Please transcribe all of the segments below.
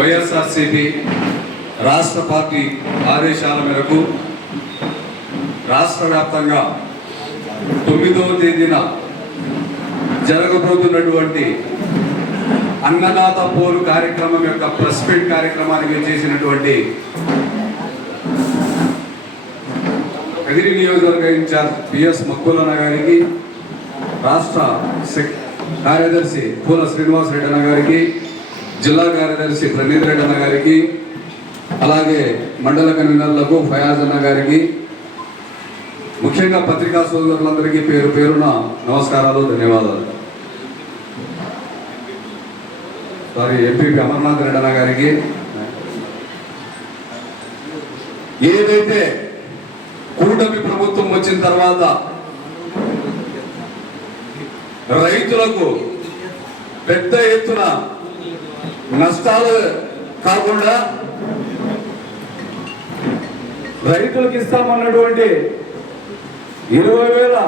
వైఎస్ఆర్సీపీ రాష్ట్ర పార్టీ ఆదేశాల మేరకు రాష్ట్ర వ్యాప్తంగా 9వ తేదీన జరగబోతున్నటువంటి అన్నదాత పోరు కార్యక్రమం యొక్క ప్రెస్ మీట్ కార్యక్రమానికి చేసినటువంటి కదిరి నియోజకవర్గ ఇన్ఛార్జ్ పిఎస్ మక్కులన్న గారికి, రాష్ట్ర కార్యదర్శి పూల శ్రీనివాస్ రెడ్డి అన్న గారికి, జిల్లా కార్యదర్శి ప్రణీత్ రెడ్డి అన్న గారికి, అలాగే మండల కన్వీనర్లకు ఫయాజ్ అన్న గారికి, ముఖ్యంగా పత్రికా సోదరులందరికీ పేరు పేరున నమస్కారాలు, ధన్యవాదాలు. ఎంపీపీ అమర్నాథ్ రెడ్డి అన్న గారికి, ఏదైతే కూటమి ప్రభుత్వం వచ్చిన తర్వాత రైతులకు పెద్ద ఎత్తున నష్టాలు కాకుండా రైతులకు ఇస్తామన్నటువంటి 20,000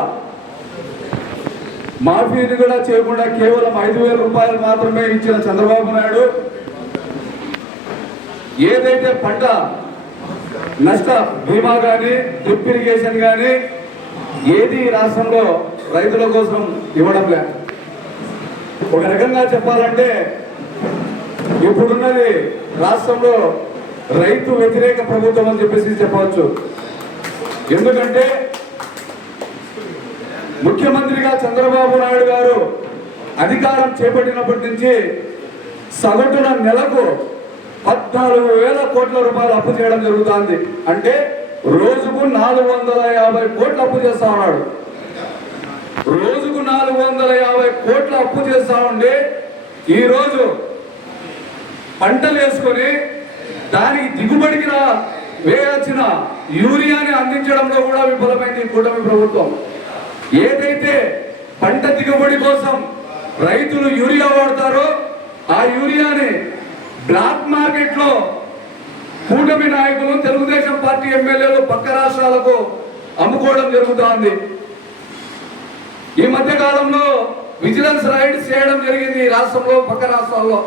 మాఫీని కూడా చేయకుండా కేవలం 5,000 రూపాయలు మాత్రమే ఇచ్చిన చంద్రబాబు నాయుడు ఏదైతే పంట నష్ట బీమా కానీ డ్రిప్ ఇరిగేషన్ కానీ ఏది రాష్ట్రంలో రైతుల కోసం ఇవ్వడం లేదు. ఒక రకంగా చెప్పాలంటే ఇప్పుడున్నది రాష్ట్రంలో రైతు వ్యతిరేక ప్రభుత్వం అని చెప్పేసి చెప్పవచ్చు. ఎందుకంటే ముఖ్యమంత్రిగా చంద్రబాబు నాయుడు గారు అధికారం చేపట్టినప్పటి నుంచి సగటున నెలకు 14,000 కోట్ల రూపాయలు అప్పు చేయడం జరుగుతుంది. అంటే రోజుకు 450 కోట్లు అప్పు చేస్తా ఉన్నాడు. రోజుకు 450 కోట్ల అప్పు చేస్తా ఉండి ఈరోజు పంటలు వేసుకొని దానికి దిగుబడికి వేయాల్సిన యూరియాని అందించడంలో కూడా విఫలమైంది కూటమి ప్రభుత్వం. ఏదైతే పంట దిగుబడి కోసం రైతులు యూరియా వాడతారో ఆ యూరియాని బ్లాక్ మార్కెట్ లో కూటమి నాయకులు, తెలుగుదేశం పార్టీ ఎమ్మెల్యేలు పక్క రాష్ట్రాలకు అమ్ముకోవడం జరుగుతోంది. ఈ మధ్య కాలంలో విజిలెన్స్ రైడ్స్ చేయడం జరిగింది రాష్ట్రంలో, పక్క రాష్ట్రాల్లో.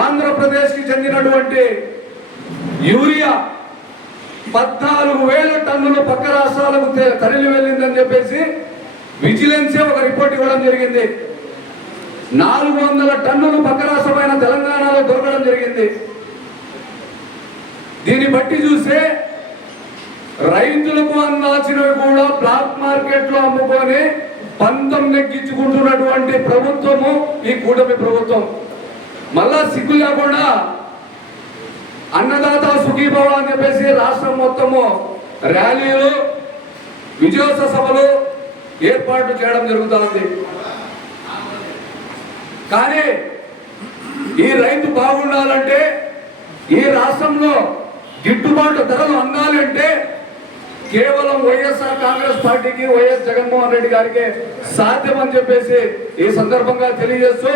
ఆంధ్రప్రదేశ్ కి చెందినటువంటి యూరియా 14,000 టన్నులు పక్క రాష్ట్రాలకు తరలి వెళ్ళిందని చెప్పేసి విజిలెన్సే ఒక రిపోర్ట్ ఇవ్వడం జరిగింది. 400 టన్నులు పక్క రాష్ట్రమైన తెలంగాణలో దొరకడం జరిగింది. దీన్ని బట్టి చూస్తే రైతులకు అందాల్సినవి కూడా బ్లాక్ మార్కెట్ లో అమ్ముకొని పంతం నెగ్గించుకుంటున్నటువంటి ప్రభుత్వము ఈ కూటమి ప్రభుత్వం. మళ్ళా సిగ్గు లేకుండా అన్నదాత సుఖీభవ అని చెప్పేసి రాష్ట్రం మొత్తము ర్యాలీలు, విజయోత్సవ సభలు ఏర్పాటు చేయడం జరుగుతుంది. కానీ ఈ రైతు బాగుండాలంటే, ఈ రాష్ట్రంలో గిట్టుబాటు ధరలు అందాలంటే కేవలం వైఎస్ఆర్ కాంగ్రెస్ పార్టీకి, వైఎస్ జగన్మోహన్ రెడ్డి గారికి సాధ్యమని చెప్పేసి ఈ సందర్భంగా తెలియజేస్తూ,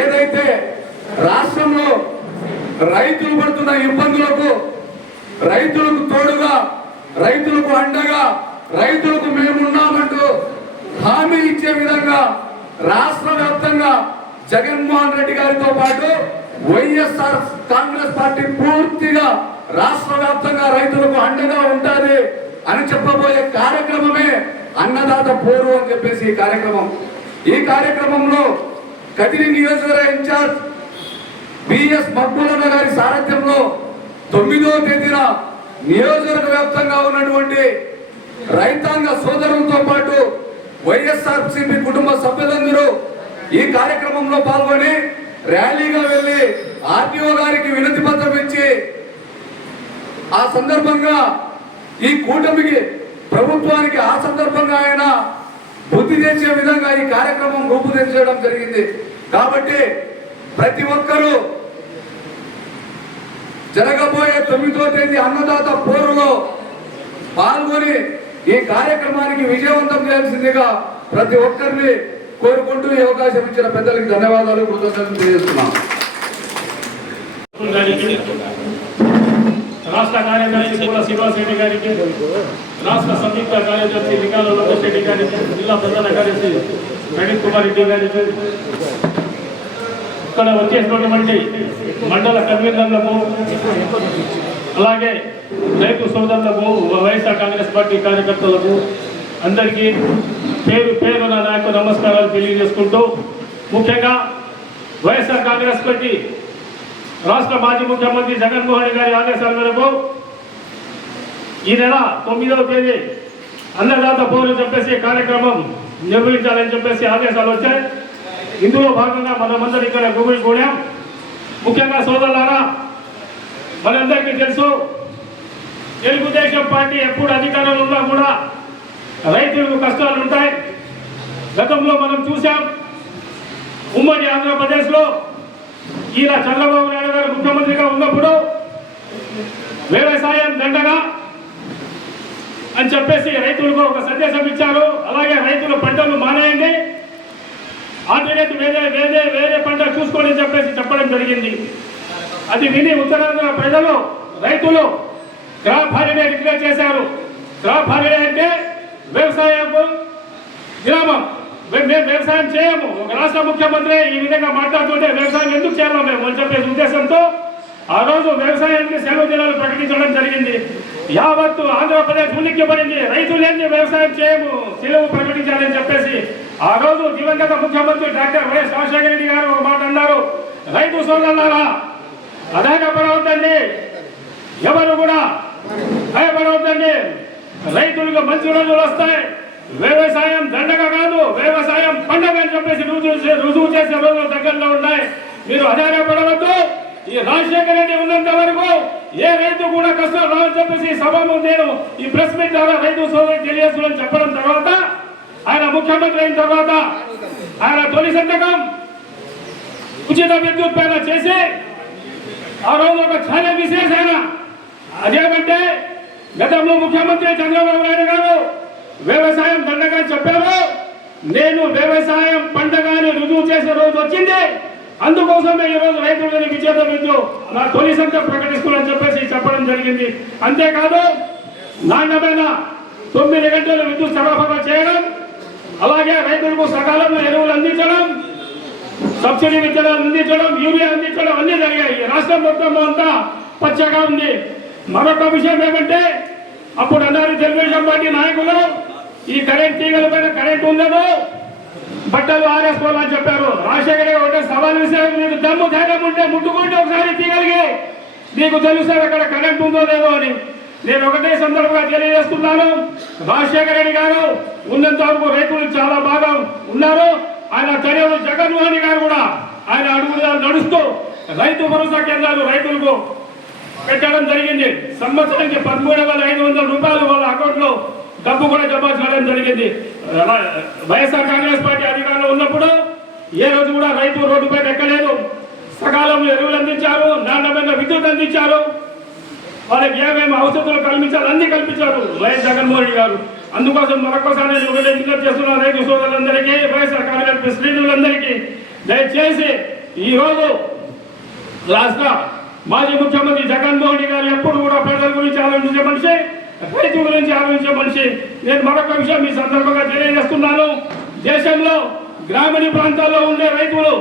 ఏదైతే రాష్ట్రంలో రైతులు పడుతున్న ఇబ్బందులకు రైతులకు తోడుగా, రైతులకు అండగా, రైతులకు మేమున్నామంటూ హామీ ఇచ్చే విధంగా రాష్ట్ర వ్యాప్తంగా జగన్మోహన్ రెడ్డి గారితో పాటు వైఎస్ఆర్ కాంగ్రెస్ పార్టీ పూర్తిగా రాష్ట్ర వ్యాప్తంగా రైతులకు అండగా ఉంటుంది అని చెప్పబోయే కార్యక్రమమే అన్నదాత పోరు అని చెప్పేసి ఈ కార్యక్రమం. ఈ కార్యక్రమంలో కదిరి నియోజకవర్గ ఇన్ఛార్జ్ బిఎస్ మక్బూలన్న గారి సారథ్యంలో 9వ తేదీన నియోజకవర్గ వ్యాప్తంగా ఉన్నటువంటి రైతాంగ సోదరులతో పాటు వైఎస్ఆర్సీపీ కుటుంబ సభ్యులందరూ ఈ కార్యక్రమంలో పాల్గొని ర్యాలీగా వెళ్లి ఆర్టీఓ గారికి వినతి పత్రం ఇచ్చి ఆ సందర్భంగా ఈ కూటమికి ప్రభుత్వానికి ఆ సందర్భంగా ఆయన బుద్ధి తెచ్చే విధంగా ఈ కార్యక్రమం రూపుదిద్దడం జరిగింది. కాబట్టి ప్రతి ఒక్కరూ జరగబోయే 9వ తేదీ అన్నదాత పోరులో పాల్గొని ఈ కార్యక్రమానికి విజయవంతం చేయాల్సిందిగా ప్రతి ఒక్కరిని కోరుకుంటూ ఈ అవకాశం ఇచ్చిన పెద్దలకి ధన్యవాదాలు, కృతజ్ఞతలు తెలియజేస్తున్నాం. రాష్ట్ర కార్యదర్శి పూల శ్రీనివాస్ రెడ్డి గారికి, రాష్ట్ర సంయుక్త కార్యదర్శి లింగాల లోకేష్ రెడ్డి గారికి, జిల్లా ప్రధాన కార్యదర్శి ప్రణీత్ కుమార్ రెడ్డి గారికి, ఇక్కడ వచ్చేసినటువంటి మండల కన్వీనర్లకు, అలాగే రైతు సోదరులకు, వైఎస్ఆర్ కాంగ్రెస్ పార్టీ కార్యకర్తలకు అందరికీ పేరు పేరు నా నాయకు నమస్కారాలు తెలియజేసుకుంటూ, ముఖ్యంగా వైఎస్ఆర్ కాంగ్రెస్ పార్టీ రాష్ట్ర మాజీ ముఖ్యమంత్రి జగన్మోహన్ రెడ్డి గారి ఆదేశాల మేరకు ఈ నెల 9వ తేదీ అన్నదాత పోరు చెప్పేసి కార్యక్రమం నిర్వహించాలని చెప్పేసి ఆదేశాలు వచ్చాయి. ఇందులో భాగంగా మనమందరం ఇక్కడ గుమిగూడాం. ముఖ్యంగా సోదరులారా, మనందరికీ తెలుసు, తెలుగుదేశం పార్టీ ఎప్పుడు అధికారంలో ఉన్నా కూడా రైతులకు కష్టాలు ఉంటాయి. గతంలో మనం చూసాం, ఉమ్మడి ఆంధ్రప్రదేశ్లో ఈయన చంద్రబాబు నాయుడు గారు ముఖ్యమంత్రిగా ఉన్నప్పుడు వ్యవసాయం దండగా అని చెప్పేసి రైతులకు ఒక సందేశం ఇచ్చారు. అలాగే రైతుల పంటలు మానేయండి, ఆల్టర్నేట్ వేరే పంట చూసుకోండి చెప్పేసి చెప్పడం జరిగింది. అది విని ఉత్తరాంధ్ర ప్రజలు, రైతులు క్రాప్ హాలిడే డిక్లేర్ చేశారు. క్రాప్ హాలిడే అంటే వ్యవసాయం గ్రామం, మేము వ్యవసాయం చేయము. ఒక రాష్ట్ర ముఖ్యమంత్రి ఈ విధంగా మాట్లాడుతుంటే వ్యవసాయం ఎందుకు చేయాలో మేము అని చెప్పేసి ఉద్దేశంతో ఆ రోజు వ్యవసాయానికి సెలవు దినాలు ప్రకటించడం జరిగింది. యావత్తు ఆంధ్రప్రదేశ్ ఉలిక్కిపడింది. రైతులు ఏంటి వ్యవసాయం చేయము, సెలవు ప్రకటించాలని చెప్పేసి ఆ రోజు దివంగత ముఖ్యమంత్రి డాక్టర్ వైఎస్ రాజశేఖర రెడ్డి గారు ఒక మాట అన్నారు, రైతు సోదరులారా అధైర్యపడవద్దండి, ఎవరు కూడా భయపడవద్దండి, రైతులకు మంచి రోజులు వస్తాయి, వ్యవసాయం దండగ కాదు, వ్యవసాయం పండగ అని చెప్పేసి రుజువు చేసే రోజులు దగ్గరలో ఉన్నాయి. మీరు అధైర్యపడవద్దు. ఈ రాజశేఖర రెడ్డి ఉన్నంత వరకు ఏ రైతు కూడా కష్టం రావని చెప్పేసి సభను నేను ఈ ప్రెస్ మీట్ ద్వారా రైతు సోదరులకు తెలియజేస్తుందని చెప్పడం తర్వాత, ఆయన ముఖ్యమంత్రి అయిన తర్వాత ఆయన తొలి సంతకం ఉచిత విద్యుత్ పైన చేసి ఆ రోజు ఒక చాలా విశేషమైన అదేమంటే, గతంలో ముఖ్యమంత్రి చంద్రబాబు నాయుడు గారు వ్యవసాయం దండగా చెప్పారు, నేను వ్యవసాయం పండగాని రుజువు చేసే రోజు వచ్చింది, అందుకోసమే ఈ రోజు రైతులని విజేత విద్యుత్ నా తొలి సంఖ్య ప్రకటిస్తున్నానని చెప్పేసి చెప్పడం జరిగింది. అంతేకాదు నాణ్యమైన 9 గంటల విద్యుత్ సరఫరా చేయడం, అలాగే రైతులకు సకాలంలో ఎరువులు అందించడం, సబ్సిడీ విత్తనాలు అందించడం, యూరియా అందించడం అన్నీ జరిగాయి. రాష్ట్రం మొత్తం అంతా పచ్చగా ఉంది. మరొక విషయం ఏమంటే, అప్పుడు అన్నారు తెలుగుదేశం పార్టీ నాయకులు, ఈ కరెంట్ తీగల పైన కరెంట్ ఉండదు, బట్టలు ఆరేసుకోవాలని చెప్పారు. రాజశేఖర గారు ఒకటే సవాల్ విషయం, మీకు దమ్ము ధైర్యం ఉంటే ముట్టుకుంటే ఒకసారి తీగలిగి నీకు తెలుస్తుంది అక్కడ కరెంట్ ఉందో లేదో అని. నేను ఒకటే సందర్భంగా తెలియజేస్తున్నాను, రాజశేఖర రెడ్డి గారు ఉన్నంత వరకు రైతులు చాలా బాగా ఉన్నారు. ఆయన చర్యలు జగన్మోహన్ రెడ్డి గారు కూడా ఆయన అడుగులు నడుస్తూ రైతు భరోసా కేంద్రాలు రైతులకు పెట్టడం జరిగింది. సంవత్సరానికి 13,500 రూపాయలు వాళ్ళ అకౌంట్ లో డబ్బు కూడా జమ చేయడం జరిగింది. వైఎస్ఆర్ కాంగ్రెస్ పార్టీ అధికారంలో ఉన్నప్పుడు ఏ రోజు కూడా రైతు రోడ్డుపై ఎక్కలేదు. సకాలంలో ఎరువులు అందించారు, నాణ్యమైన విద్యుత్ అందించారు, వాళ్ళకి ఏమేమి అవసరాలు కల్పించారు అన్ని కల్పించారు వైఎస్ జగన్మోహన్ రెడ్డి గారు. అందుకోసం మరొకసారి నేను ఒకటే విజ్ఞప్తి చేస్తున్న రైతు సోదరులందరికీ, వైఎస్ఆర్ కాంగ్రెస్ శ్రేణులందరికీ, దయచేసి ఈరోజు రాష్ట్ర మాజీ ముఖ్యమంత్రి జగన్మోహన్ రెడ్డి గారు ఎప్పుడు కూడా ప్రజల గురించి ఆలోచించే మనిషి, రైతు గురించి ఆలోచించే మనిషి. నేను మరొక విషయం ఈ సందర్భంగా తెలియజేస్తున్నాను, దేశంలో గ్రామీణ ప్రాంతాల్లో ఉండే రైతులు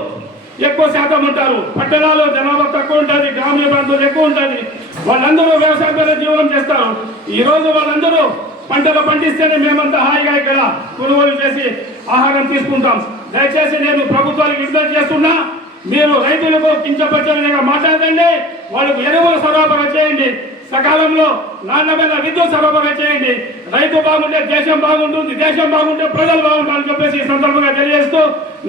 ఎక్కువ శాతం ఉంటారు, పట్టణాల్లో జనాభా తక్కువ ఉంటుంది, గ్రామీణ ప్రాంతాల్లో ఎక్కువ ఉంటుంది. వాళ్ళందరూ వ్యవసాయం మీద జీవనం చేస్తారు. ఈ రోజు వాళ్ళందరూ పంటలు పండిస్తేనే మేమంతా హాయిగా ఇక్కడ కొనుగోలు చేసి ఆహారం తీసుకుంటాం. దయచేసి నేను ప్రభుత్వానికి విజ్ఞప్తి చేస్తున్నా, మీరు రైతులకు కించపరిచే విధంగా మాట్లాడండి, వాళ్ళకు ఎరువులు సరఫరా చేయండి, సకాలంలో నాణ్యమైన విద్యుత్ సరఫరా చేయండి. రైతు బాగుంటే దేశం బాగుంటుంది, దేశం బాగుంటే ప్రజలు బాగుంటారని చెప్పేసి ఈ సందర్భంగా తెలియజేస్తూ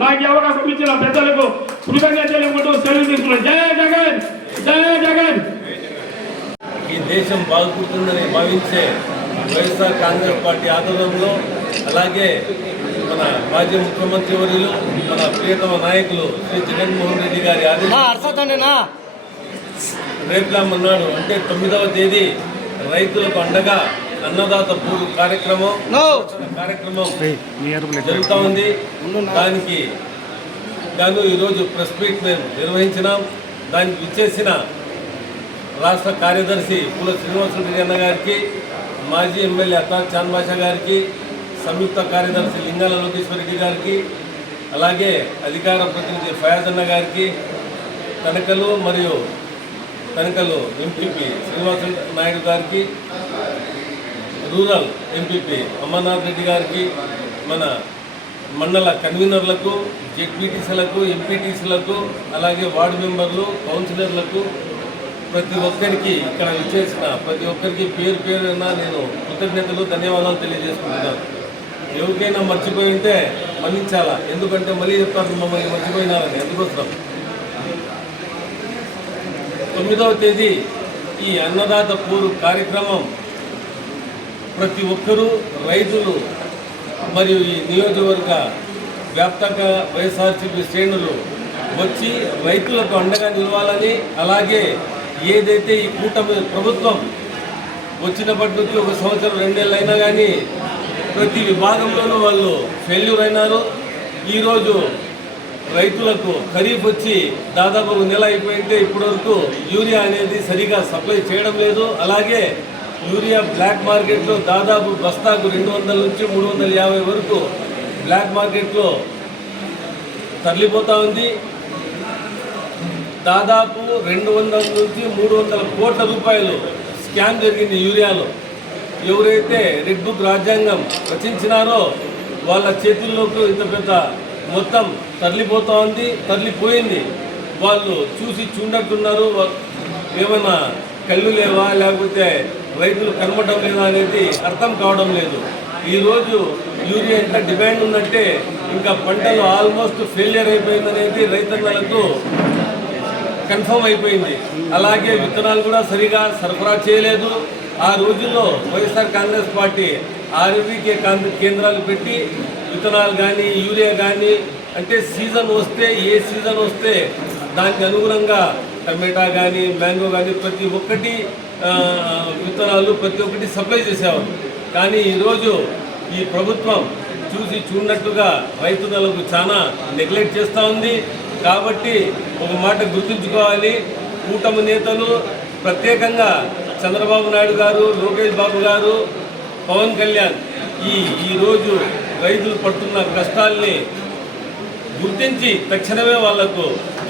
నాకు అవకాశం ఇచ్చిన పెద్దలకు కృతజ్ఞతలు తెలుపుకుంటూ సెలవు తీసుకున్నాను. జయ జగన్, జయ జగన్. ఈ దేశం బాగుపడుతుందని భావించే వైఎస్ఆర్ కాంగ్రెస్ పార్టీ ఆధ్వర్యంలో, అలాగే మన మాజీ ముఖ్యమంత్రి వర్యులు, మన ప్రియతమ నాయకులు శ్రీ జగన్మోహన్ రెడ్డి గారి ఆదేశం రేపులా మన్నాడు అంటే 9వ తేదీ రైతులకు అండగా అన్నదాత పూర్వ కార్యక్రమం జరుగుతూ ఉంది. దానికి గాను ఈరోజు ప్రెస్ మీట్ మేము నిర్వహించినాం. దానికి విచ్చేసిన రాష్ట్ర కార్యదర్శి పూల శ్రీనివాసరెడ్డి అన్న గారికి, మాజీ ఎమ్మెల్యే అతార్ చాంద్ బాషా గారికి, సంయుక్త కార్యదర్శి లింగాల లోకేశ్వరరెడ్డి గారికి, అలాగే అధికార ప్రతినిధి ఫయాజ్ అన్న గారికి, తనకలు ఎంపీపీ శ్రీనివాస నాయుడు గారికి, రూరల్ ఎంపీపీ అమర్నాథ్ రెడ్డి గారికి, మన మండల కన్వీనర్లకు, జెడ్పీటీసీలకు, ఎంపీటీసీలకు, అలాగే వార్డు మెంబర్లు, కౌన్సిలర్లకు, ప్రతి ఒక్కరికి ఇక్కడ విచ్చేసిన ప్రతి ఒక్కరికి పేరు పేరున నేను కృతజ్ఞతలు ధన్యవాదాలు తెలియజేసుకుంటున్నాను. ఎవరికైనా మర్చిపోయి ఉంటే మన్నించాలా, ఎందుకంటే మళ్ళీ చెప్తారు మమ్మల్ని మర్చిపోయినారని. అందుకోసం 9వ తేదీ ఈ అన్నదాత పూర్వ కార్యక్రమం ప్రతి ఒక్కరూ రైతులు మరియు ఈ నియోజకవర్గ వ్యాప్తంగా వైఎస్ఆర్సీపీ శ్రేణులు వచ్చి రైతులకు అండగా నిలవాలని, అలాగే ఏదైతే ఈ కూటమి ప్రభుత్వం వచ్చినప్పటి నుంచి 1 సంవత్సరం 2 నెలలు అయినా కానీ ప్రతి విభాగంలోనూ వాళ్ళు ఫెయిల్యూర్ అయినారు. ఈరోజు రైతులకు ఖరీఫ్ వచ్చి దాదాపు 1 నెల అయిపోయింటే ఇప్పటివరకు యూరియా అనేది సరిగా సప్లై చేయడం లేదు. అలాగే యూరియా బ్లాక్ మార్కెట్లో దాదాపు బస్తాకు 200 నుంచి 350 వరకు బ్లాక్ మార్కెట్లో తరలిపోతూ ఉంది. దాదాపు 200 నుంచి 300 కోట్ల రూపాయలు స్కామ్ జరిగింది యూరియాలో. ఎవరైతే రెడ్ బుక్ రాజ్యాంగం రచించినారో వాళ్ళ చేతుల్లోకి ఇంత పెద్ద మొత్తం తరలిపోతూ ఉంది, తరలిపోయింది. వాళ్ళు చూసి చూడట్టున్నారు. ఏమైనా కళ్ళు లేవా, లేకపోతే రైతులు కనబడడం లేదా అనేది అర్థం కావడం లేదు. ఈరోజు యూరియా ఎంత డిమాండ్ ఉందంటే ఇంకా పంటలు ఆల్మోస్ట్ ఫెయిలియర్ అయిపోయిందనేది రైతన్నలకు కన్ఫర్మ్ అయిపోయింది. అలాగే విత్తనాలు కూడా సరిగా సరఫరా చేయలేదు. ఆ రోజుల్లో వైఎస్ఆర్ కాంగ్రెస్ పార్టీ ఆర్వీకే కేంద్రాలు పెట్టి విత్తనాలు కానీ యూరియా కానీ అంటే సీజన్ వస్తే ఏ సీజన్ వస్తే దానికి అనుగుణంగా టమాటా కానీ మ్యాంగో కానీ ప్రతి ఒక్కటి విత్తనాలు ప్రతి ఒక్కటి సప్లై చేసేవారు. కానీ ఈరోజు ఈ ప్రభుత్వం చూసి చూడనట్టుగా రైతులకు చాలా నెగ్లెక్ట్ చేస్తూ ఉంది. కాబట్టి ఒక మాట గుర్తుంచుకోవాలి, కూటమి నేతలు ప్రత్యేకంగా చంద్రబాబు నాయుడు గారు, లోకేష్ బాబు గారు, పవన్ కళ్యాణ్ ఈరోజు రైతులు పడుతున్న కష్టాల్ని గుర్తించి తక్షణమే వాళ్లకు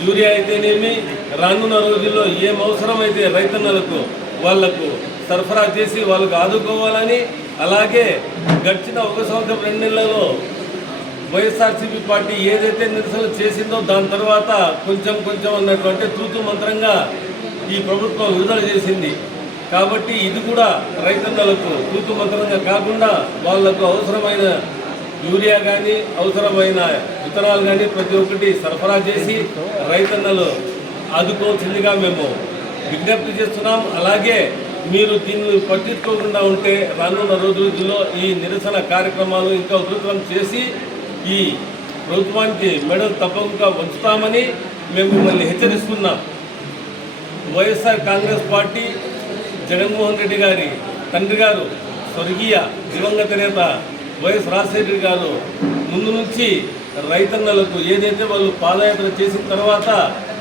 యూరియా అయితేనేమి రానున్న రోజుల్లో ఏం అవసరమైతే రైతన్నలకు వాళ్లకు సరఫరా చేసి వాళ్ళకు ఆదుకోవాలని, అలాగే గడిచిన 1 సంవత్సరం 2 నెలలలో వైఎస్ఆర్సీపీ పార్టీ ఏదైతే నిరసనలు చేసిందో దాని తర్వాత కొంచెం అన్నటువంటి తూతు మంత్రంగా ఈ ప్రభుత్వం విడుదల చేసింది. కాబట్టి ఇది కూడా రైతన్నలకు తూతు మంత్రంగా కాకుండా వాళ్లకు అవసరమైన యూరియా కానీ అవసరమైన విత్తనాలు కానీ ప్రతి ఒక్కటి సరఫరా చేసి రైతన్నలు ఆదుకోవాల్సిందిగా మేము విజ్ఞప్తి చేస్తున్నాం. అలాగే మీరు దీన్ని పట్టించుకోకుండా ఉంటే రానున్న రోజుల్లో ఈ నిరసన కార్యక్రమాలు ఇంకా ఉధృతం చేసి ఈ ప్రభుత్వానికి మెడలు తప్పకుండా వంచుతామని మేము మిమ్మల్ని హెచ్చరిస్తున్నాం. వైఎస్ఆర్ కాంగ్రెస్ పార్టీ జగన్మోహన్ రెడ్డి గారి తండ్రి గారు స్వర్గీయ దివంగత నేత వైఎస్ రాజశేఖర గారు ముందు నుంచి రైతన్నలకు ఏదైతే వాళ్ళు పాదయాత్ర చేసిన తర్వాత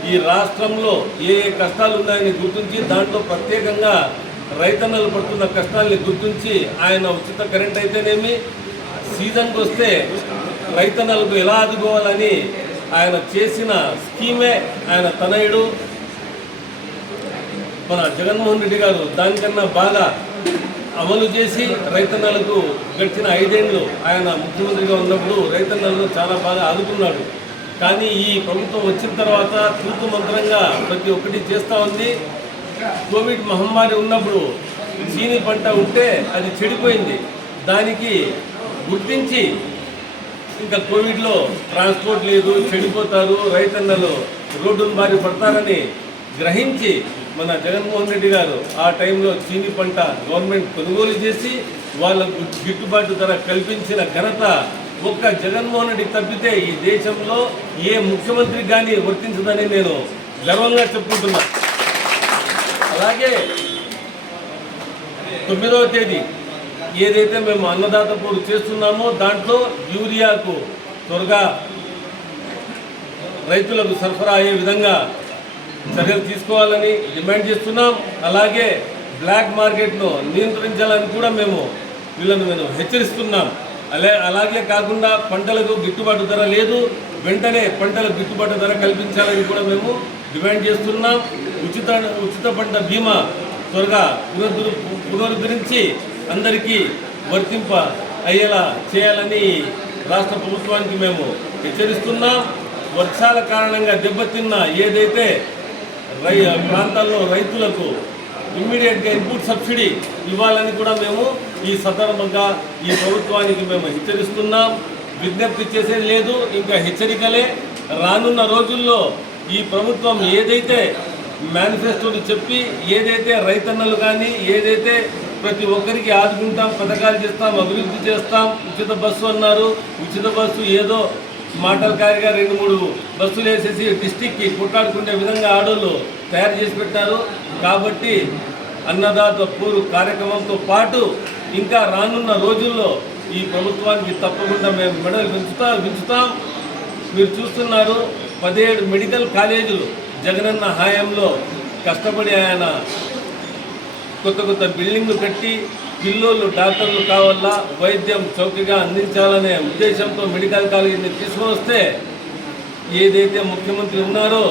ఈ రాష్ట్రంలో ఏ కష్టాలు ఉన్నాయని గుర్తించి దాంట్లో ప్రత్యేకంగా రైతన్నలు పడుతున్న కష్టాలని గుర్తించి ఆయన ఉచిత కరెంట్ అయితేనేమి సీజన్కి వస్తే రైతన్నలకు ఎలా ఆదుకోవాలని ఆయన చేసిన స్కీమే ఆయన తనయుడు మన జగన్మోహన్ రెడ్డి గారు దానికన్నా బాగా అమలు చేసి రైతన్నలకు గడిచిన 5 ఏళ్ళు ఆయన ముఖ్యమంత్రిగా ఉన్నప్పుడు రైతన్నలను చాలా బాగా ఆదుకున్నాడు. కానీ ఈ ప్రభుత్వం వచ్చిన తర్వాత తూతు మంత్రంగా ప్రతి ఒక్కటి చేస్తూ ఉంది. కోవిడ్ మహమ్మారి ఉన్నప్పుడు చీని పంట ఉంటే అది చెడిపోయింది. దానికి గుర్తించి ఇంకా కోవిడ్లో ట్రాన్స్పోర్ట్ లేదు, చెడిపోతారు, రైతన్నలు రోడ్డును బారి పడతారని గ్రహించి మన జగన్మోహన్ రెడ్డి గారు ఆ టైంలో చీని పంట గవర్నమెంట్ కొనుగోలు చేసి వాళ్ళకు గిట్టుబాటు ధర కల్పించిన ఘనత ఒక్క జగన్మోహన్ రెడ్డి తప్పితే ఈ దేశంలో ఏ ముఖ్యమంత్రికి కానీ వర్తించదని నేను గర్వంగా చెప్పుకుంటున్నా. అలాగే 9వ తేదీ ఏదైతే మేము అన్నదాత పోరు చేస్తున్నామో దాంట్లో యూరియాకు త్వరగా రైతులకు సరఫరా అయ్యే విధంగా చర్యలు తీసుకోవాలని డిమాండ్ చేస్తున్నాం. అలాగే బ్లాక్ మార్కెట్ను నియంత్రించాలని కూడా మేము హెచ్చరిస్తున్నాం. అలాగే కాకుండా పంటలకు గిట్టుబాటు ధర లేదు, వెంటనే పంటలకు గిట్టుబాటు ధర కల్పించాలని కూడా మేము డిమాండ్ చేస్తున్నాం. ఉచిత పంట బీమా త్వరగా పునరుద్ధరించి అందరికీ వర్తింప అయ్యేలా చేయాలని రాష్ట్ర ప్రభుత్వానికి మేము హెచ్చరిస్తున్నాం. వర్షాల కారణంగా దెబ్బతిన్న ఏదైతే ప్రాంతాల్లో రైతులకు ఇమ్మీడియట్గా ఇన్పుట్ సబ్సిడీ ఇవ్వాలని కూడా మేము ఈ సందర్భంగా ఈ ప్రభుత్వానికి మేము హెచ్చరిస్తున్నాం. విజ్ఞప్తి చేసేది లేదు, ఇంకా హెచ్చరికలే. రానున్న రోజుల్లో ఈ ప్రభుత్వం ఏదైతే మేనిఫెస్టోని చెప్పి ఏదైతే రైతన్నలు కానీ ఏదైతే ప్రతి ఒక్కరికి ఆదుకుంటాం, పథకాలు చేస్తాం, అభివృద్ధి చేస్తాం, ఉచిత బస్సు అన్నారు. ఉచిత బస్సు ఏదో మాటల కారిగా 2-3 బస్సులు వేసేసి డిస్టిక్కి కొట్లాడుకునే విధంగా ఆడోళ్ళు తయారు చేసి పెట్టారు. కాబట్టి అన్నదాత పోరు కార్యక్రమంతో పాటు ఇంకా రానున్న రోజుల్లో ఈ ప్రభుత్వానికి తప్పకుండా మేము మెడలు పెంచుతాం. మీరు చూస్తున్నారు 17 మెడికల్ కాలేజీలు జగనన్న హయాంలో కష్టపడి ఆయన కొత్త బిల్డింగ్లు కట్టి పిల్లోళ్ళు డాక్టర్లు కావాలా, వైద్యం చౌకగా అందించాలనే ఉద్దేశంతో మెడికల్ కాలేజీని తీసుకువస్తే ఏదైతే ముఖ్యమంత్రి ఉన్నారో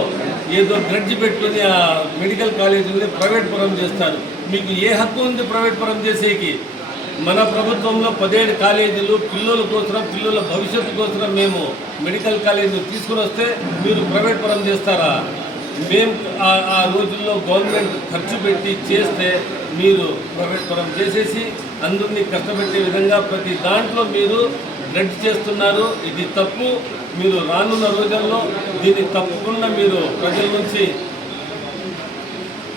ఏదో గ్రడ్జి పెట్టుకుని ఆ మెడికల్ కాలేజీని ప్రైవేట్ పరం చేస్తారు. మీకు ఏ హక్కు ఉంది ప్రైవేట్ పరం చేసేకి? మన ప్రభుత్వంలో 17 కాలేజీలు పిల్లల కోసం, పిల్లల భవిష్యత్తు కోసం మేము మెడికల్ కాలేజీలు తీసుకుని వస్తే మీరు ప్రైవేట్ పరం చేస్తారా? మేము ఆ రోజుల్లో గవర్నమెంట్ ఖర్చు పెట్టి చేస్తే మీరు ప్రైవేట్ పరం చేసేసి అందరినీ కష్టపెట్టే విధంగా ప్రతి దాంట్లో మీరు గ్రడ్జ్ చేస్తున్నారు. ఇది తప్పు. మీరు రానున్న రోజుల్లో దీన్ని తప్పకుండా మీరు ప్రజల నుంచి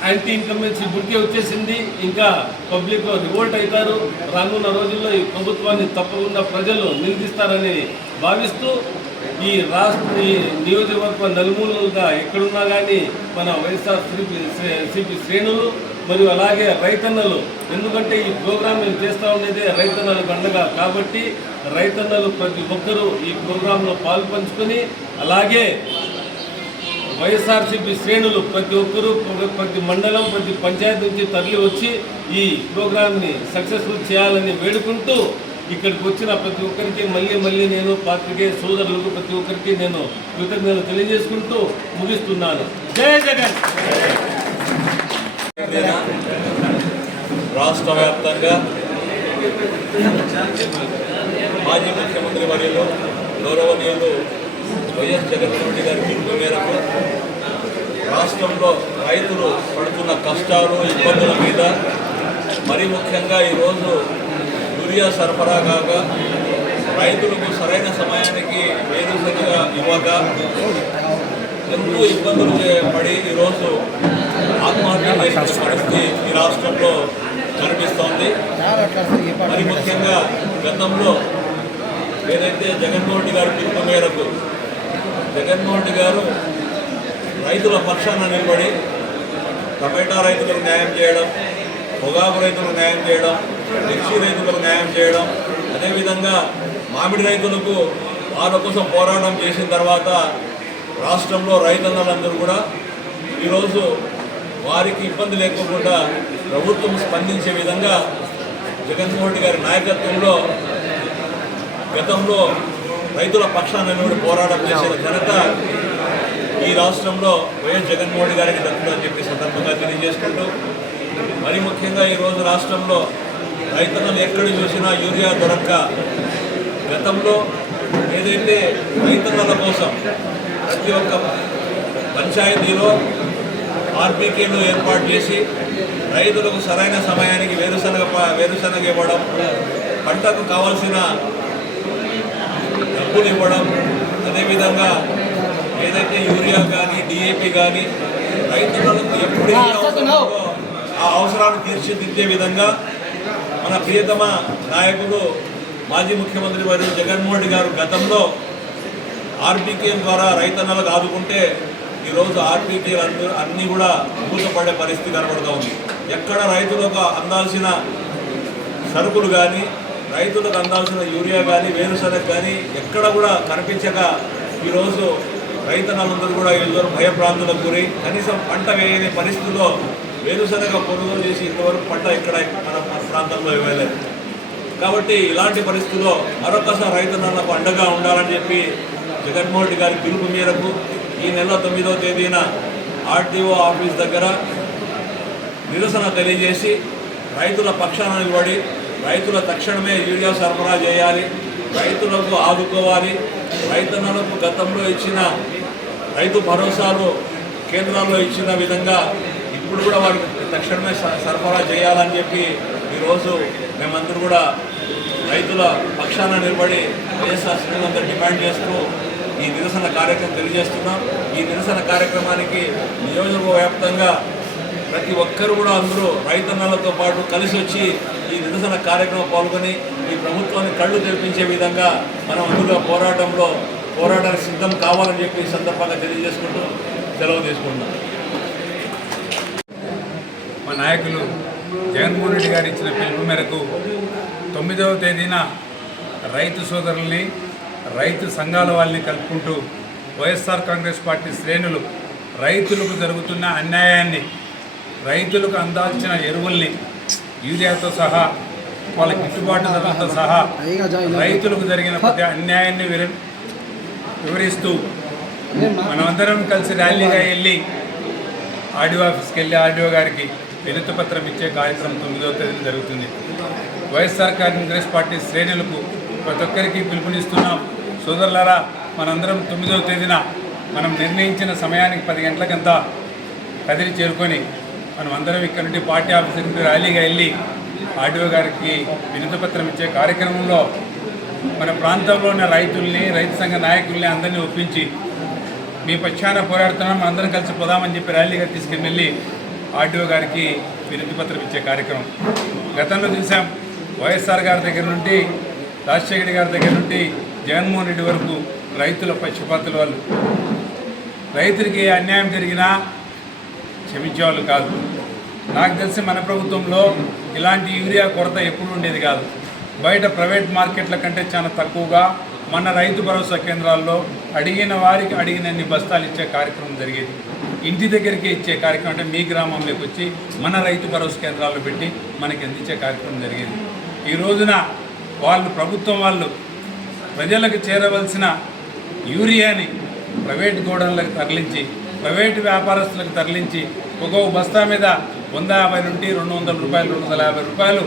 యాంటీ ఇన్కంబెన్సీ బుర్కే వచ్చేసింది. ఇంకా పబ్లిక్ రివోల్ట్ అవుతారు. రానున్న రోజుల్లో ఈ ప్రభుత్వాన్ని తప్పకుండా ప్రజలు నిలదీస్తారని భావిస్తూ ఈ నియోజకవర్గ నలుమూలలుగా ఎక్కడున్నా కానీ మన వైఎస్ఆర్సీపీ శ్రేణులు మరియు అలాగే రైతన్నలు, ఎందుకంటే ఈ ప్రోగ్రాం మేము చేస్తూ ఉండేదే రైతన్నలకు అండగా కాబట్టి రైతన్నలు ప్రతి ఒక్కరూ ఈ ప్రోగ్రాంలో పాల్పంచుకొని అలాగే వైఎస్ఆర్సీపీ శ్రేణులు ప్రతి ఒక్కరూ ప్రతి మండలం ప్రతి పంచాయతీ నుంచి తరలి వచ్చి ఈ ప్రోగ్రాంని సక్సెస్ఫుల్ చేయాలని వేడుకుంటూ ఇక్కడికి వచ్చిన ప్రతి ఒక్కరికి మళ్ళీ నేను పాత్రికేయ సోదరులకు ప్రతి ఒక్కరికి నేను కృతజ్ఞతలు తెలియజేసుకుంటూ ముగిస్తున్నాను. జై జగన్. రాష్ట్ర వ్యాప్తంగా మాజీ ముఖ్యమంత్రి వర్యులు గౌరవనీయులు వైఎస్ జగన్మోహన్ రెడ్డి గారి పిలుపు మేరకు రాష్ట్రంలో రైతులు పడుతున్న కష్టాలు ఇబ్బందుల మీద మరీ ముఖ్యంగా ఈరోజు యూరియా సరఫరా కాక రైతులకు సరైన సమయానికి వేరుసరిగా ఇవ్వక ఎంతో ఇబ్బందులు పడి ఈరోజు ఆత్మహత్య చేసిన పరిస్థితి ఈ రాష్ట్రంలో కనిపిస్తోంది. మరి ముఖ్యంగా గతంలో ఏదైతే జగన్మోహన్ రెడ్డి గారి పిలుపు మేరకు జగన్మోహన్ రెడ్డి గారు రైతుల పక్షాన నిలబడి టమాటా రైతులకు న్యాయం చేయడం, పొగాకు రైతులకు న్యాయం చేయడం, మిర్చి రైతులకు న్యాయం చేయడం, అదేవిధంగా మామిడి రైతులకు వాళ్ళ కోసం పోరాటం చేసిన తర్వాత రాష్ట్రంలో రైతన్నలందరూ కూడా ఈరోజు వారికి ఇబ్బంది లేకుండా ప్రభుత్వం స్పందించే విధంగా జగన్మోహన్ రెడ్డి గారి నాయకత్వంలో గతంలో రైతుల పక్షాన నిలబడి పోరాటం చేసిన ఘనత ఈ రాష్ట్రంలో వైఎస్ జగన్మోహన్ రెడ్డి గారికి దక్కుతుందని చెప్పి సందర్భంగా తెలియజేసుకుంటూ మరి ముఖ్యంగా ఈరోజు రాష్ట్రంలో రైతన్నలు ఎక్కడ చూసినా యూరియా దొరక్క గతంలో ఏదైతే రైతన్నల కోసం ప్రతి ఒక్క పంచాయతీలో ఆర్బీకేలు ఏర్పాటు చేసి రైతులకు సరైన సమయానికి వేరుశనగ ఇవ్వడం, పంటకు కావాల్సిన డబ్బులు ఇవ్వడం, అదేవిధంగా ఏదైతే యూరియా కానీ డిఏపి కానీ రైతులకు ఎప్పుడు ఆ అవసరాన్ని తీర్చిదిద్దే విధంగా మన ప్రియతమ నాయకుడు మాజీ ముఖ్యమంత్రి వారు జగన్మోహన్ రెడ్డి గారు గతంలో ఆర్బీకేఎం ద్వారా రైతన్నలకు ఆదుకుంటే ఈరోజు ఆర్బీకేలు అన్నీ కూడా మూతపడే పరిస్థితి కనబడుతూ ఉంది. ఎక్కడ రైతులకు అందాల్సిన సరుకులు కానీ, రైతులకు అందాల్సిన యూరియా కానీ, వేరుశనగ కానీ ఎక్కడ కూడా కనిపించక ఈరోజు రైతన్నలందరూ కూడా ఈరోజు భయప్రాంతులకు గురై కనీసం పంట వేయని పరిస్థితుల్లో వేరుశనగ కొనుగోలు చేసి ఇంతవరకు పంట ఇక్కడ మన ప్రాంతంలో ఇవ్వలేదు. కాబట్టి ఇలాంటి పరిస్థితుల్లో మరొకసారి రైతన్నలకు అండగా ఉండాలని చెప్పి జగన్మోహన్ రెడ్డి గారి పిలుపు మేరకు ఈ నెల 9వ తేదీన ఆర్టీఓ ఆఫీస్ దగ్గర నిరసన తెలియజేసి రైతుల పక్షాన నిలబడి రైతుల తక్షణమే యూరియా సరఫరా చేయాలి, రైతులకు ఆదుకోవాలి, రైతన్నలకు గతంలో ఇచ్చిన రైతు భరోసాలు కేంద్రాల్లో ఇచ్చిన విధంగా ఇప్పుడు కూడా వారికి తక్షణమే సరఫరా చేయాలని చెప్పి ఈరోజు మేమందరూ కూడా రైతుల పక్షాన నిలబడి వైఎస్ఆర్సీపీ డిమాండ్ చేస్తూ ఈ నిరసన కార్యక్రమం తెలియజేస్తున్నాం. ఈ నిరసన కార్యక్రమానికి నియోజకవర్గ వ్యాప్తంగా ప్రతి ఒక్కరు కూడా అందరూ రైతన్నలతో పాటు కలిసి వచ్చి ఈ నిరసన కార్యక్రమం పాల్గొని ఈ ప్రభుత్వాన్ని కళ్ళు తెరిపించే విధంగా మనం అందులో పోరాటానికి సిద్ధం కావాలని చెప్పి ఈ సందర్భంగా తెలియజేసుకుంటూ సెలవు తీసుకుంటున్నాం. మా నాయకులు జగన్మోహన్ రెడ్డి గారు ఇచ్చిన పిలుపు మేరకు 9వ తేదీన రైతు సోదరుల్ని, రైతు సంఘాల వాళ్ళని కలుపుకుంటూ వైఎస్ఆర్ కాంగ్రెస్ పార్టీ శ్రేణులు రైతులకు జరుగుతున్న అన్యాయాన్ని, రైతులకు అందాల్సిన ఎరువుల్ని యూరియాతో సహా, వాళ్ళ గిట్టుబాటు ధరలతో సహా రైతులకు జరిగిన ప్రతి అన్యాయాన్ని వివరిస్తూ మనమందరం కలిసి ర్యాలీగా వెళ్ళి ఆర్డీఓ ఆఫీస్కి వెళ్ళి ఆర్డీఓ గారికి వినతి పత్రం ఇచ్చే కార్యక్రమం 9వ తేదీన జరుగుతుంది. వైఎస్ఆర్ కాంగ్రెస్ పార్టీ శ్రేణులకు ప్రతి ఒక్కరికి పిలుపునిస్తున్నాం. సోదరులారా, మనందరం 9వ తేదీన మనం నిర్ణయించిన సమయానికి 10 గంటలకంతా కదిలి చేరుకొని మనం అందరం ఇక్కడ నుండి పార్టీ ఆఫీస్ నుండి ర్యాలీగా వెళ్ళి ఆర్డీఓ గారికి వినతి పత్రం ఇచ్చే కార్యక్రమంలో మన ప్రాంతంలో ఉన్న రైతుల్ని, రైతు సంఘ నాయకుల్ని అందరినీ ఒప్పించి మీ పక్షాన పోరాడుతున్నాం, అందరం కలిసి పోదామని చెప్పి ర్యాలీగా తీసుకుని వెళ్ళి ఆర్డీఓ గారికి వినతి పత్రం ఇచ్చే కార్యక్రమం గతంలో చూసాం. వైఎస్ఆర్ గారి దగ్గర నుండి, రాజశేఖర గారి దగ్గర నుండి జగన్మోహన్ రెడ్డి వరకు రైతుల పక్షపాతుల వాళ్ళు. రైతులకి అన్యాయం జరిగినా క్షమించేవాళ్ళు కాదు. నాకు తెలిసి మన ప్రభుత్వంలో ఇలాంటి యూరియా కొరత ఎప్పుడు ఉండేది కాదు. బయట ప్రైవేట్ మార్కెట్ల కంటే చాలా తక్కువగా మన రైతు భరోసా కేంద్రాల్లో అడిగిన వారికి అడిగినన్ని బస్తాలు ఇచ్చే కార్యక్రమం జరిగేది. ఇంటి దగ్గరికి ఇచ్చే కార్యక్రమం అంటే మీ గ్రామంలోకి వచ్చి మన రైతు భరోసా కేంద్రాల్లో పెట్టి మనకి అందించే కార్యక్రమం జరిగేది. ఈ రోజున ప్రభుత్వం వాళ్ళు ప్రజలకు చేరవలసిన యూరియాని ప్రైవేట్ గోడౌన్లకు తరలించి, ప్రైవేటు వ్యాపారస్తులకు తరలించి ఒక్కొక్క బస్తా మీద 150 నుండి 200 రూపాయలు, 250 రూపాయలు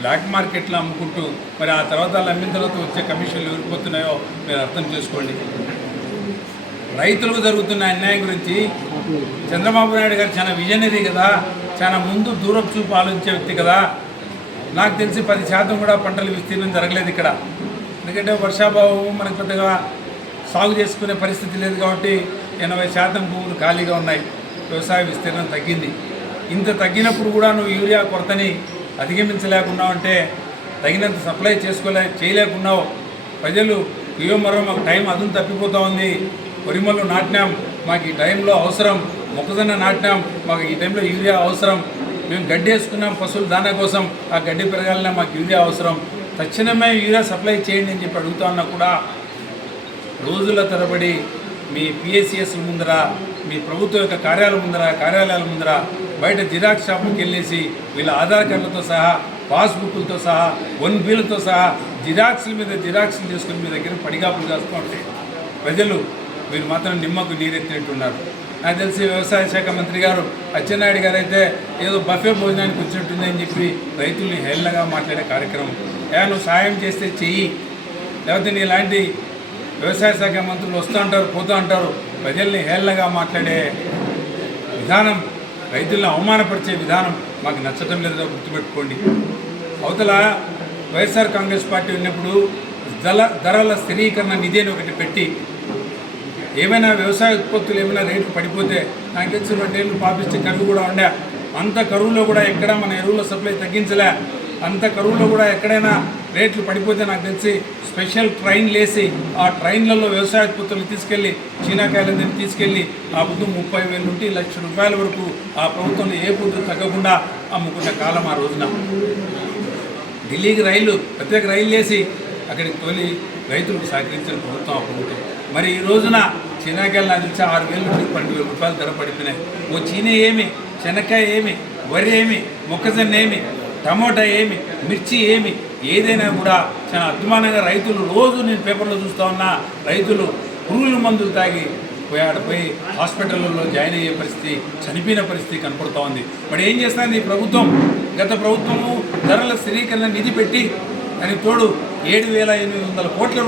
బ్లాక్ మార్కెట్లో అమ్ముకుంటూ మరి ఆ తర్వాత అమ్మిన తర్వాత వచ్చే కమిషన్లు ఊరిపోతున్నాయో మీరు అర్థం చేసుకోండి. రైతులకు జరుగుతున్న అన్యాయం గురించి చంద్రబాబు నాయుడు గారు చాలా విజనరీ కదా, చాలా ముందు దూరపు చూపు ఆలోచించే వ్యక్తి కదా. నాకు తెలిసి 10% కూడా పంటల విస్తీర్ణం జరగలేదు ఇక్కడ. ఎందుకంటే వర్షాభావం మనకు పెద్దగా సాగు చేసుకునే పరిస్థితి లేదు కాబట్టి 80% భూములు ఖాళీగా ఉన్నాయి. వ్యవసాయ విస్తీర్ణం తగ్గింది. ఇంత తగ్గినప్పుడు కూడా నువ్వు యూరియా కొరతని అధిగమించలేకున్నావు అంటే, తగినంత సప్లై చేయలేకున్నావు. ప్రజలు మరో మాకు టైం అదును తప్పిపోతూ ఉంది, వరిమల్లు నాటినాం, మాకు ఈ టైంలో అవసరం, మొక్కజొన్న నాటినాం, మాకు ఈ టైంలో యూరియా అవసరం, మేము గడ్డి వేసుకున్నాం పశువుల దానా కోసం, ఆ గడ్డి పెరగాలన్నా మాకు యూరియా అవసరం, తక్షణమే యూరియా సప్లై చేయండి అని చెప్పి అడుగుతా ఉన్నా కూడా రోజుల తరబడి మీ పిఎస్సిఎస్ ముందర, మీ ప్రభుత్వ యొక్క కార్యాలయాల ముందర బయట జిరాక్స్ షాపుకి వెళ్ళేసి వీళ్ళ ఆధార్ కార్డులతో సహా, పాస్బుక్లతో సహా, 1 బిల్లుతో సహా జిరాక్స్ల మీద జిరాక్స్లు చేసుకుని మీ దగ్గర పడిగాపులు కాస్తూ ఉంటాయి. ప్రజలు మీరు మాత్రం నిమ్మకు నీరెత్తినట్టున్నారు. నాకు తెలిసి వ్యవసాయ శాఖ మంత్రి గారు అచ్చెన్నాయుడు గారు అయితే ఏదో బఫే భోజనానికి వచ్చినట్టుంది అని చెప్పి రైతుల్ని హేళనగా మాట్లాడే కార్యక్రమం. నువ్వు సాయం చేస్తే చెయ్యి, లేకపోతే నీ ఇలాంటి వ్యవసాయ శాఖ మంత్రులు వస్తూ ఉంటారు, పోతూ ఉంటారు. ప్రజల్ని హేళనగా మాట్లాడే విధానం, రైతులను అవమానపరిచే విధానం మాకు నచ్చటం లేదో గుర్తుపెట్టుకోండి. అవతల వైఎస్ఆర్ కాంగ్రెస్ పార్టీ ఉన్నప్పుడు ధరల స్థిరీకరణ నిధి అని ఒకటి పెట్టి ఏమైనా వ్యవసాయ ఉత్పత్తులు ఏమైనా రేట్లు పడిపోతే, నాకు తెలిసి 2 ఏళ్ళు పాపిస్తే కరువు కూడా ఉండే, అంత కరువులో కూడా ఎక్కడ మన ఎరువుల సప్లై తగ్గించలే. అంత కరువులో కూడా ఎక్కడైనా రేట్లు పడిపోతే నాకు తెలిసి స్పెషల్ ట్రైన్లు వేసి ఆ ట్రైన్లలో వ్యవసాయ ఉత్పత్తులు తీసుకెళ్ళి చీనాకాయలందరినీ తీసుకెళ్ళి ఆ పొద్దు 30,000 నుండి ₹1,00,000 వరకు ఆ ప్రభుత్వంలో ఏ పొద్దు తగ్గకుండా అమ్ముకున్న కాలం ఆ రోజున. ఢిల్లీకి ప్రత్యేక రైలు వేసి అక్కడికి తోలి రైతులకు సహకరించిన ప్రభుత్వం ఆ ప్రభుత్వం. మరి ఈ రోజున చీనాకాయలు నాకు తెలిసి 6,000 నుండి ₹12,000 ధర పడిపోయినాయి. ఓ చీనీ ఏమి, శనక్కాయ ఏమి, వరి ఏమి, మొక్కజొన్న ఏమి, టమోటా ఏమి, మిర్చి ఏమి, ఏదైనా కూడా చాలా అద్భుతంగా రైతులు రోజు నేను పేపర్లో చూస్తూ ఉన్నా రైతులు పురుగుల మందులు తాగి పోయి హాస్పిటల్లో జాయిన్ అయ్యే పరిస్థితి, చనిపోయిన పరిస్థితి కనపడుతూ ఉంది. మరి ఏం చేస్తుంది ఈ ప్రభుత్వం? గత ప్రభుత్వము ధరల స్థిరీకరణ నిధి పెట్టి దానికి తోడు ₹7,800 కోట్ల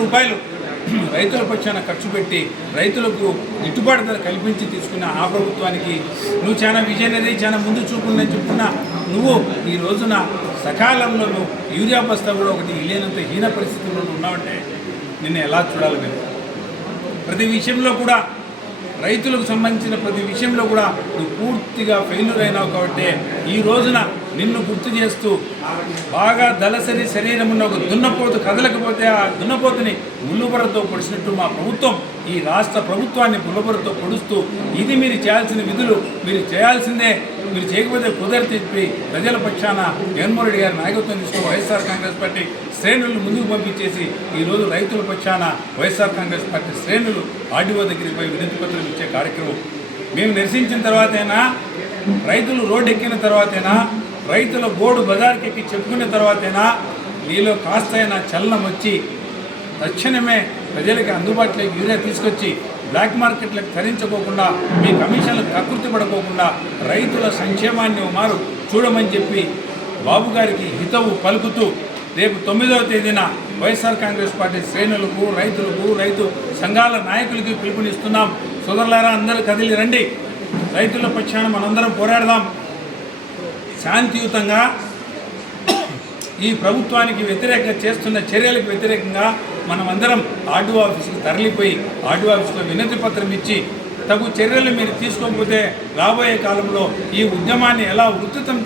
రైతుల పక్షాన ఖర్చు పెట్టి రైతులకు గిట్టుబాటు ధర కల్పించి తీసుకున్న ఆ ప్రభుత్వానికి నువ్వు చాలా విజనరీ, చాలా ముందు చూపుందని చెప్పుకున్నా నువ్వు ఈ రోజున సకాలంలో నువ్వు యూరియా బస్తా కూడా ఒకటి లేనంత హీన పరిస్థితుల్లో ఉన్నావంటే నిన్ను ఎలా చూడాలి మేము? ప్రతి విషయంలో కూడా రైతులకు సంబంధించిన ప్రతి విషయంలో కూడా నువ్వు పూర్తిగా ఫెయిల్యూర్ అయినావు. కాబట్టి ఈ రోజున నిన్ను గుర్తు చేస్తూ బాగా దళసరి శరీరం ఉన్న ఒక దున్నపోతు కదలకపోతే ఆ దున్నపోతుని ముళ్ళుబరతో పొడిచినట్టు మా ప్రభుత్వం ఈ రాష్ట్ర ప్రభుత్వాన్ని ముళ్ళుబరతో పొడుస్తూ ఇది మీరు చేయాల్సిన విధులు మీరు చేయాల్సిందే, మీరు చేయకపోతే కుదరని చెప్పి ప్రజల పక్షాన జగన్మోహన్ రెడ్డి గారి నాయకత్వం తీసుకుని వైఎస్ఆర్ కాంగ్రెస్ పార్టీ శ్రేణులను ముందుకు పంపించేసి ఈరోజు రైతుల పక్షాన వైఎస్ఆర్ కాంగ్రెస్ పార్టీ శ్రేణులు ఆర్డీఓ దగ్గరికి పోయి వినతి పత్రం ఇచ్చే కార్యక్రమం మేము నిరసించిన తర్వాతైనా, రైతులు రోడ్డు ఎక్కిన తర్వాతైనా, రైతుల గోడు బజార్కి ఎక్కి చెప్పుకున్న తర్వాతైనా నీలో కాస్తైనా చలనం వచ్చి తక్షణమే ప్రజలకి అందుబాటులోకి యూరియా తీసుకొచ్చి బ్లాక్ మార్కెట్లకు తరించుకోకుండా మీ కమిషన్లకు కకృతి పడుకోకుండా రైతుల సంక్షేమాన్ని మారు చూడమని చెప్పి బాబు గారికి హితవు పలుకుతూ రేపు 9వ తేదీన వైఎస్ఆర్ కాంగ్రెస్ పార్టీ శ్రేణులకు, రైతులకు, రైతు సంఘాల నాయకులకి పిలుపునిస్తున్నాం. సోదరులారా, అందరూ కదిలి రండి, రైతుల పక్షాన మనందరం పోరాడదాం. శాంతియుతంగా ఈ ప్రభుత్వానికి వ్యతిరేకంగా చేస్తున్న చర్యలకు వ్యతిరేకంగా మనమందరం ఆర్డీఓ ఆఫీస్కి తరలిపోయి ఆర్డీఓ ఆఫీస్లో వినతి పత్రం ఇచ్చి తగు చర్యలు మీరు తీసుకోకపోతే రాబోయే కాలంలో ఈ ఉద్యమాన్ని ఎలా ఉధృతం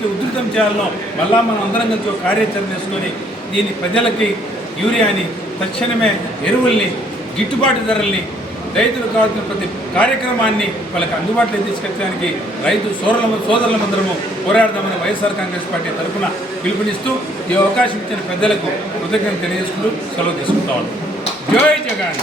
చేయాలనో మళ్ళా మనం అందరం కలిసి ఒక కార్యాచరణ చేసుకొని దీన్ని ప్రజలకి యూరియాని, తక్షణమే ఎరువుల్ని, గిట్టుబాటు ధరల్ని, రైతులకు కావాల్సిన ప్రతి కార్యక్రమాన్ని వాళ్ళకి అందుబాటులో తీసుకొచ్చడానికి రైతు సోదరులమందరము పోరాడదామని వైఎస్ఆర్ కాంగ్రెస్ పార్టీ తరఫున పిలుపునిస్తూ ఈ అవకాశం ఇచ్చిన పెద్దలకు కృతజ్ఞతలు తెలియజేసుకుంటూ సెలవు తీసుకుంటా ఉన్నాం. జై జగన్.